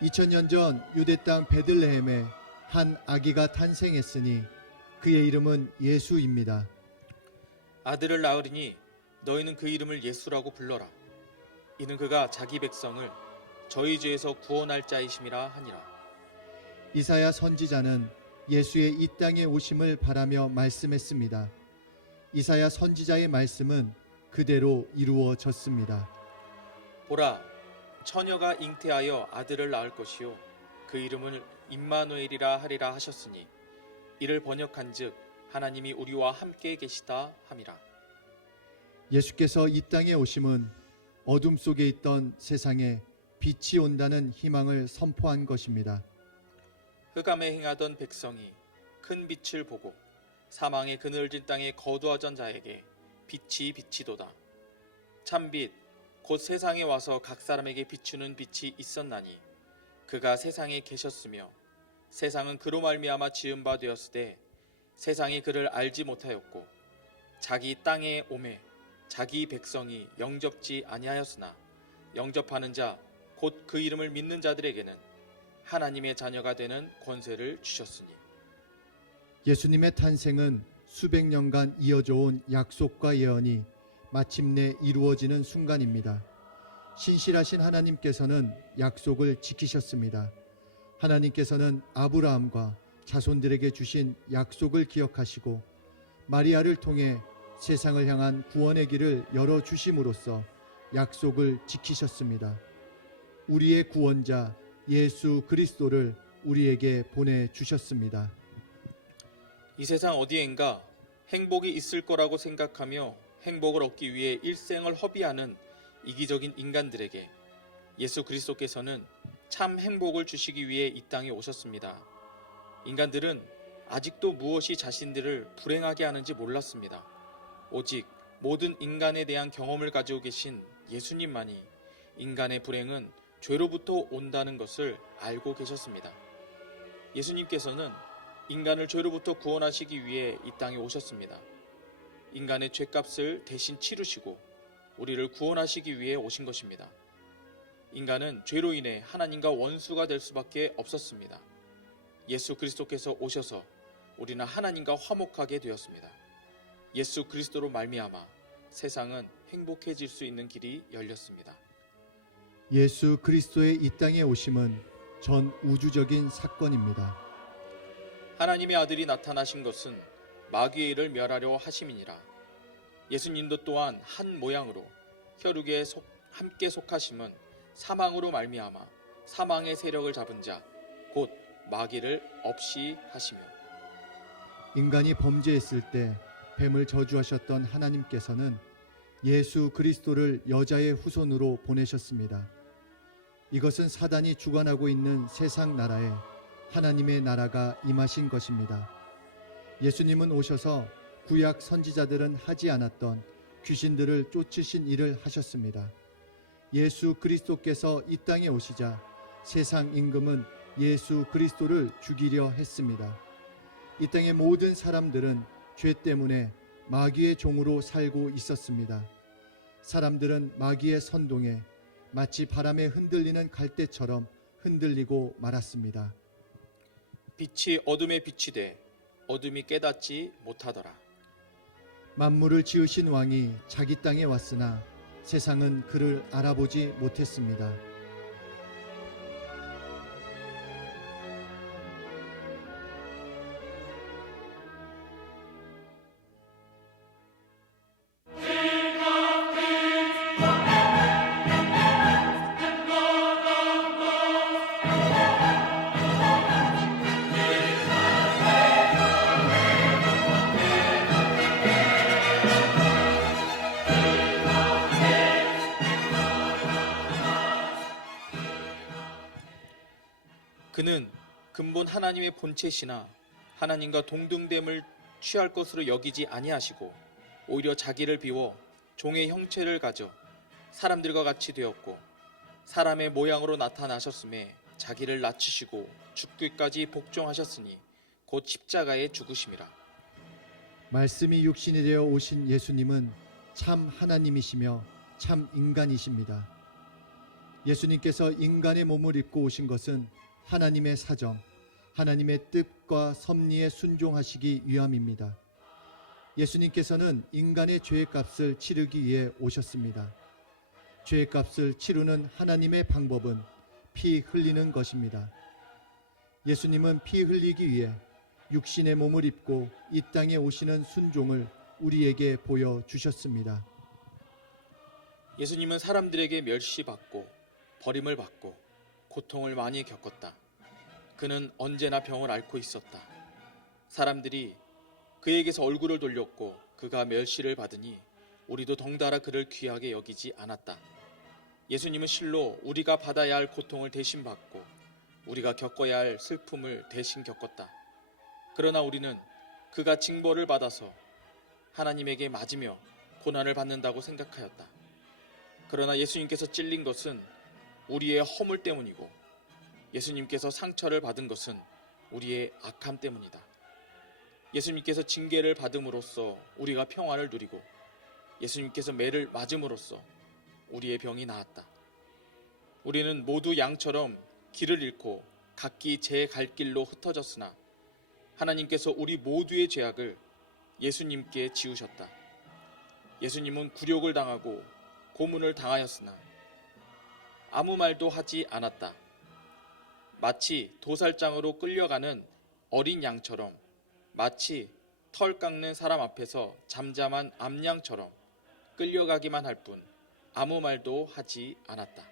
2000년 전 유대 땅 베들레헴에 한 아기가 탄생했으니 그의 이름은 예수입니다. 아들을 낳으리니 너희는 그 이름을 예수라고 불러라. 이는 그가 자기 백성을 저희 죄에서 구원할 자이심이라 하니라. 이사야 선지자는 예수의 이 땅에 오심을 바라며 말씀했습니다. 이사야 선지자의 말씀은 그대로 이루어졌습니다. 보라, 처녀가 잉태하여 아들을 낳을 것이요 그 이름을 임마누엘이라 하리라 하셨으니 이를 번역한즉 하나님이 우리와 함께 계시다 함이라. 예수께서 이 땅에 오심은 어둠 속에 있던 세상에 빛이 온다는 희망을 선포한 것입니다. 흑암에 행하던 백성이 큰 빛을 보고 사망의 그늘진 땅에 거두어진 자에게 빛이 비치도다. 참빛 곧 세상에 와서 각 사람에게 비추는 빛이 있었나니 그가 세상에 계셨으며 세상은 그로 말미암아 지은 바 되었으되 세상이 그를 알지 못하였고 자기 땅에 오매 자기 백성이 영접지 아니하였으나 영접하는 자 곧 그 이름을 믿는 자들에게는 하나님의 자녀가 되는 권세를 주셨으니. 예수님의 탄생은 수백 년간 이어져 온 약속과 예언이 마침내 이루어지는 순간입니다. 신실하신 하나님께서는 약속을 지키셨습니다. 하나님께서는 아브라함과 자손들에게 주신 약속을 기억하시고 마리아를 통해 세상을 향한 구원의 길을 열어주심으로써 약속을 지키셨습니다. 우리의 구원자 예수 그리스도를 우리에게 보내주셨습니다. 이 세상 어디엔가 행복이 있을 거라고 생각하며 행복을 얻기 위해 일생을 허비하는 이기적인 인간들에게 예수 그리스도께서는 참 행복을 주시기 위해 이 땅에 오셨습니다. 인간들은 아직도 무엇이 자신들을 불행하게 하는지 몰랐습니다. 오직 모든 인간에 대한 경험을 가지고 계신 예수님만이 인간의 불행은 죄로부터 온다는 것을 알고 계셨습니다. 예수님께서는 인간을 죄로부터 구원하시기 위해 이 땅에 오셨습니다. 인간의 죄값을 대신 치르시고 우리를 구원하시기 위해 오신 것입니다. 인간은 죄로 인해 하나님과 원수가 될 수밖에 없었습니다. 예수 그리스도께서 오셔서 우리는 하나님과 화목하게 되었습니다. 예수 그리스도로 말미암아 세상은 행복해질 수 있는 길이 열렸습니다. 예수 그리스도의 이 땅에 오심은 전 우주적인 사건입니다. 하나님의 아들이 나타나신 것은 마귀의 일을 멸하려 하심이니라. 예수님도 또한 한 모양으로 혈육에 함께 속하심은 사망으로 말미암아 사망의 세력을 잡은 자 곧 마귀를 없이 하시며. 인간이 범죄했을 때 뱀을 저주하셨던 하나님께서는 예수 그리스도를 여자의 후손으로 보내셨습니다. 이것은 사단이 주관하고 있는 세상 나라에 하나님의 나라가 임하신 것입니다. 예수님은 오셔서 구약 선지자들은 하지 않았던 귀신들을 쫓으신 일을 하셨습니다. 예수 그리스도께서 이 땅에 오시자 세상 임금은 예수 그리스도를 죽이려 했습니다. 이 땅의 모든 사람들은 죄 때문에 마귀의 종으로 살고 있었습니다. 사람들은 마귀의 선동에 마치 바람에 흔들리는 갈대처럼 흔들리고 말았습니다. 빛이 어둠에 빛이 돼 어둠이 깨닫지 못하더라. 만물을 지으신 왕이 자기 땅에 왔으나 세상은 그를 알아보지 못했습니다. 그는 근본 하나님의 본체시나 하나님과 동등됨을 취할 것으로 여기지 아니하시고 오히려 자기를 비워 종의 형체를 가져 사람들과 같이 되었고 사람의 모양으로 나타나셨음에 자기를 낮추시고 죽기까지 복종하셨으니 곧 십자가에 죽으심이라. 말씀이 육신이 되어 오신 예수님은 참 하나님이시며 참 인간이십니다. 예수님께서 인간의 몸을 입고 오신 것은 하나님의 사정, 하나님의 뜻과 섭리에 순종하시기 위함입니다. 예수님께서는 인간의 죄의 값을 치르기 위해 오셨습니다. 죄의 값을 치르는 하나님의 방법은 피 흘리는 것입니다. 예수님은 피 흘리기 위해 육신의 몸을 입고 이 땅에 오시는 순종을 우리에게 보여주셨습니다. 예수님은 사람들에게 멸시받고 버림을 받고 고통을 많이 겪었다. 그는 언제나 병을 앓고 있었다. 사람들이 그에게서 얼굴을 돌렸고 그가 멸시를 받으니 우리도 덩달아 그를 귀하게 여기지 않았다. 예수님은 실로 우리가 받아야 할 고통을 대신 받고 우리가 겪어야 할 슬픔을 대신 겪었다. 그러나 우리는 그가 징벌을 받아서 하나님에게 맞으며 고난을 받는다고 생각하였다. 그러나 예수님께서 찔린 것은 우리의 허물 때문이고 예수님께서 상처를 받은 것은 우리의 악함 때문이다. 예수님께서 징계를 받음으로써 우리가 평안을 누리고 예수님께서 매를 맞음으로써 우리의 병이 나았다. 우리는 모두 양처럼 길을 잃고 각기 제 갈 길로 흩어졌으나 하나님께서 우리 모두의 죄악을 예수님께 지우셨다. 예수님은 굴욕을 당하고 고문을 당하였으나 아무 말도 하지 않았다. 마치 도살장으로 끌려가는 어린 양처럼, 마치 털 깎는 사람 앞에서 잠잠한 암양처럼 끌려가기만 할 뿐 아무 말도 하지 않았다.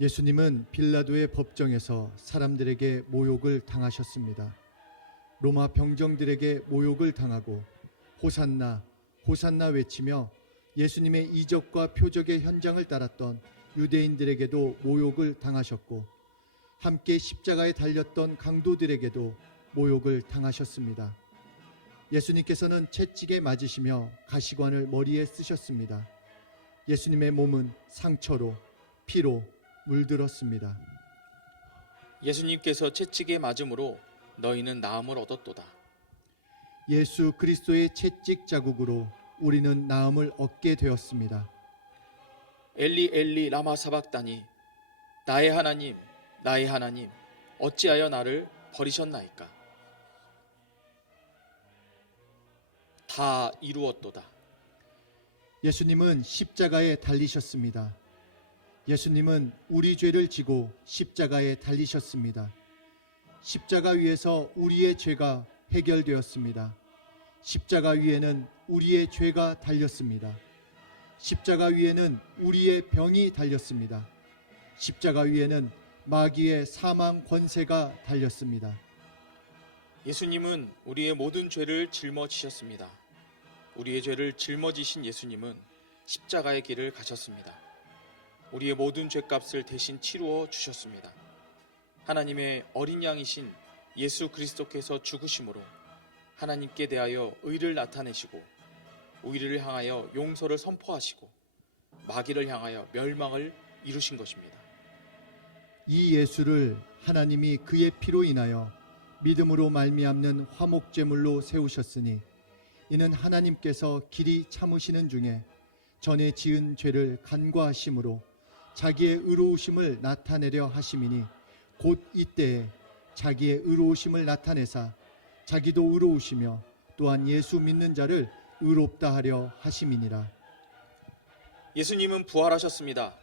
예수님은 빌라도의 법정에서 사람들에게 모욕을 당하셨습니다. 로마 병정들에게 모욕을 당하고 호산나, 호산나 외치며 예수님의 이적과 표적의 현장을 따랐던 유대인들에게도 모욕을 당하셨고 함께 십자가에 달렸던 강도들에게도 모욕을 당하셨습니다. 예수님께서는 채찍에 맞으시며 가시관을 머리에 쓰셨습니다. 예수님의 몸은 상처로, 피로 물들었습니다. 예수님께서 채찍에 맞음으로 너희는 나음을 얻었도다. 예수 그리스도의 채찍 자국으로 우리는 나음을 얻게 되었습니다. 엘리 엘리 라마 사박다니, 나의 하나님, 나의 하나님, 어찌하여 나를 버리셨나이까. 다 이루었도다. 예수님은 십자가에 달리셨습니다. 예수님은 우리 죄를 지고 십자가에 달리셨습니다. 십자가 위에서 우리의 죄가 해결되었습니다. 십자가 위에는 우리의 죄가 달렸습니다. 십자가 위에는 우리의 병이 달렸습니다. 십자가 위에는 마귀의 사망 권세가 달렸습니다. 예수님은 우리의 모든 죄를 짊어지셨습니다. 우리의 죄를 짊어지신 예수님은 십자가의 길을 가셨습니다. 우리의 모든 죄값을 대신 치루어 주셨습니다. 하나님의 어린 양이신 예수 그리스도께서 죽으심으로 하나님께 대하여 의를 나타내시고 우리를 향하여 용서를 선포하시고 마귀를 향하여 멸망을 이루신 것입니다. 이 예수를 하나님이 그의 피로 인하여 믿음으로 말미암는 화목제물로 세우셨으니 이는 하나님께서 길이 참으시는 중에 전에 지은 죄를 간과하심으로 자기의 의로우심을 나타내려 하심이니 곧 이때에 자기의 의로우심을 나타내사 자기도 의로우시며 또한 예수 믿는 자를 의롭다 하려 하심이니라. 예수님은 부활하셨습니다.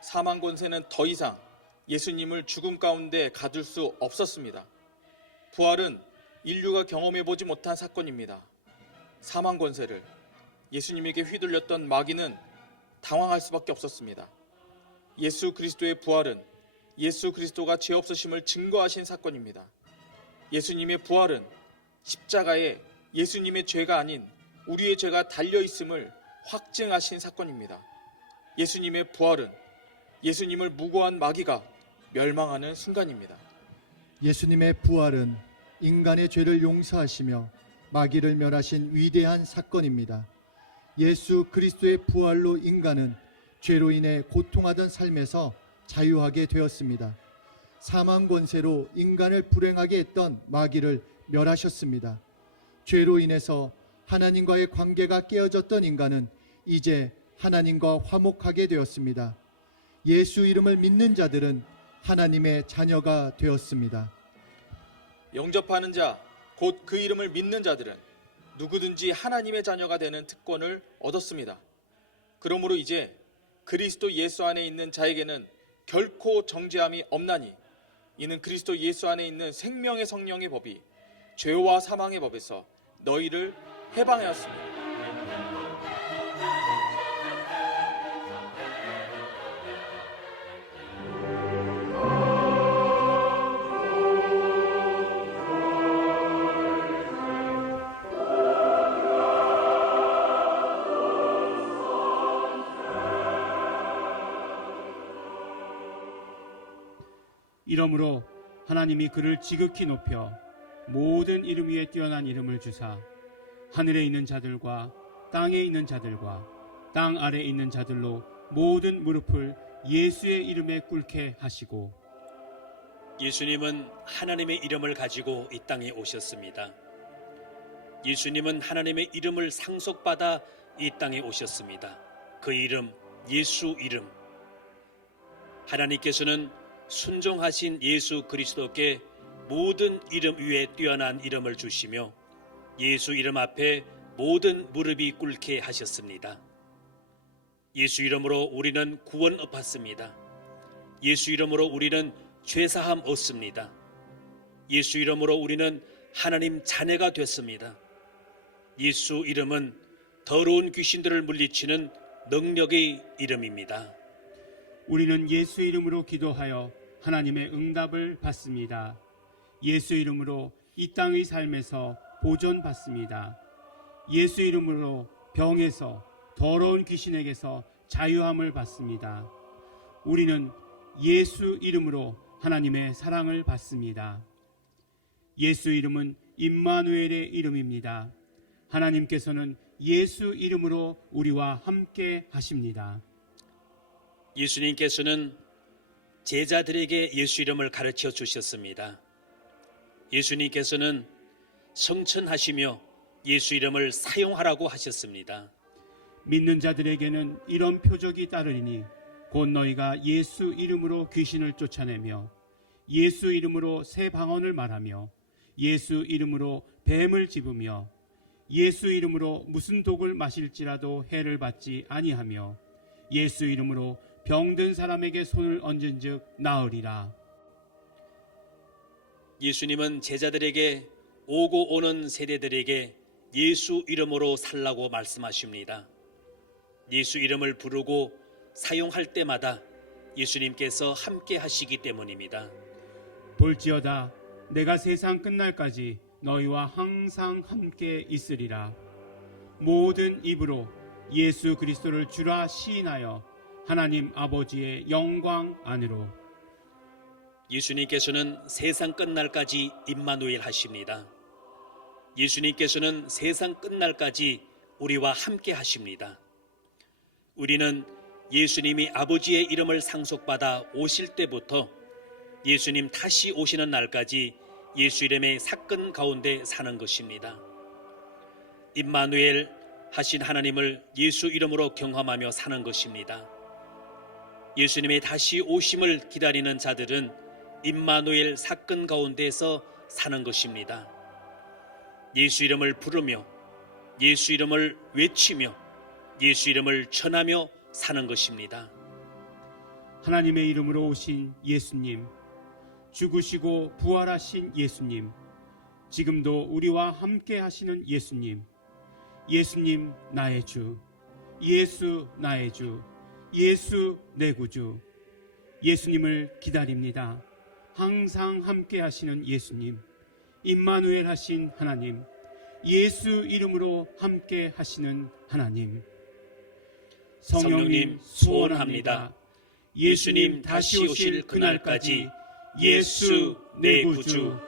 사망 권세는 더 이상 예수님을 죽음 가운데 가둘 수 없었습니다. 부활은 인류가 경험해보지 못한 사건입니다. 사망 권세를 예수님에게 휘둘렸던 마귀는 당황할 수밖에 없었습니다. 예수 그리스도의 부활은 예수 그리스도가 죄 없으심을 증거하신 사건입니다. 예수님의 부활은 십자가에 예수님의 죄가 아닌 우리의 죄가 달려있음을 확증하신 사건입니다. 예수님의 부활은 예수님을 무고한 마귀가 멸망하는 순간입니다. 예수님의 부활은 인간의 죄를 용서하시며 마귀를 멸하신 위대한 사건입니다. 예수 그리스도의 부활로 인간은 죄로 인해 고통하던 삶에서 자유하게 되었습니다. 사망 권세로 인간을 불행하게 했던 마귀를 멸하셨습니다. 죄로 인해서 하나님과의 관계가 깨어졌던 인간은 이제 하나님과 화목하게 되었습니다. 예수 이름을 믿는 자들은 하나님의 자녀가 되었습니다. 영접하는 자, 곧 그 이름을 믿는 자들은 누구든지 하나님의 자녀가 되는 특권을 얻었습니다. 그러므로 이제 그리스도 예수 안에 있는 자에게는 결코 정죄함이 없나니 이는 그리스도 예수 안에 있는 생명의 성령의 법이 죄와 사망의 법에서 너희를 해방하였습니다. 이러므로 하나님이 그를 지극히 높여 모든 이름 위에 뛰어난 이름을 주사 하늘에 있는 자들과 땅에 있는 자들과 땅 아래에 있는 자들로 모든 무릎을 예수의 이름에 꿇게 하시고. 예수님은 하나님의 이름을 가지고 이 땅에 오셨습니다. 예수님은 하나님의 이름을 상속받아 이 땅에 오셨습니다. 그 이름, 예수 이름. 하나님께서는 순종하신 예수 그리스도께 모든 이름 위에 뛰어난 이름을 주시며 예수 이름 앞에 모든 무릎이 꿇게 하셨습니다. 예수 이름으로 우리는 구원 얻었습니다. 예수 이름으로 우리는 죄사함 얻습니다. 예수 이름으로 우리는 하나님 자녀가 됐습니다. 예수 이름은 더러운 귀신들을 물리치는 능력의 이름입니다. 우리는 예수 이름으로 기도하여 하나님의 응답을 받습니다. 예수 이름으로 이 땅의 삶에서 보존받습니다. 예수 이름으로 병에서 더러운 귀신에게서 자유함을 받습니다. 우리는 예수 이름으로 하나님의 사랑을 받습니다. 예수 이름은 임마누엘의 이름입니다. 하나님께서는 예수 이름으로 우리와 함께 하십니다. 예수님께서는 제자들에게 예수 이름을 가르쳐 주셨습니다. 예수님께서는 성천하시며 예수 이름을 사용하라고 하셨습니다. 믿는 자들에게는 이런 표적이 따르리니 곧 너희가 예수 이름으로 귀신을 쫓아내며 예수 이름으로 새 방언을 말하며 예수 이름으로 뱀을 집으며 예수 이름으로 무슨 독을 마실지라도 해를 받지 아니하며 예수 이름으로 병든 사람에게 손을 얹은즉 나으리라. 예수님은 제자들에게 오고 오는 세대들에게 예수 이름으로 살라고 말씀하십니다. 예수 이름을 부르고 사용할 때마다 예수님께서 함께 하시기 때문입니다. 볼지어다 내가 세상 끝날까지 너희와 항상 함께 있으리라. 모든 입으로 예수 그리스도를 주라 시인하여 하나님 아버지의 영광 안으로. 예수님께서는 세상 끝날까지 임마누엘 하십니다. 예수님께서는 세상 끝날까지 우리와 함께 하십니다. 우리는 예수님이 아버지의 이름을 상속받아 오실 때부터 예수님 다시 오시는 날까지 예수 이름의 사건 가운데 사는 것입니다. 임마누엘 하신 하나님을 예수 이름으로 경험하며 사는 것입니다. 예수님의 다시 오심을 기다리는 자들은 임마누엘 사건 가운데서 사는 것입니다. 예수 이름을 부르며 예수 이름을 외치며 예수 이름을 전하며 사는 것입니다. 하나님의 이름으로 오신 예수님, 죽으시고 부활하신 예수님, 지금도 우리와 함께 하시는 예수님, 예수님 나의 주, 예수 나의 주, 예수 내 구주, 예수님을 기다립니다. 항상 함께 하시는 예수님, 임마누엘 하신 하나님, 예수 이름으로 함께 하시는 하나님. 성령님 소원합니다. 예수님 다시 오실 그날까지 예수 내 구주,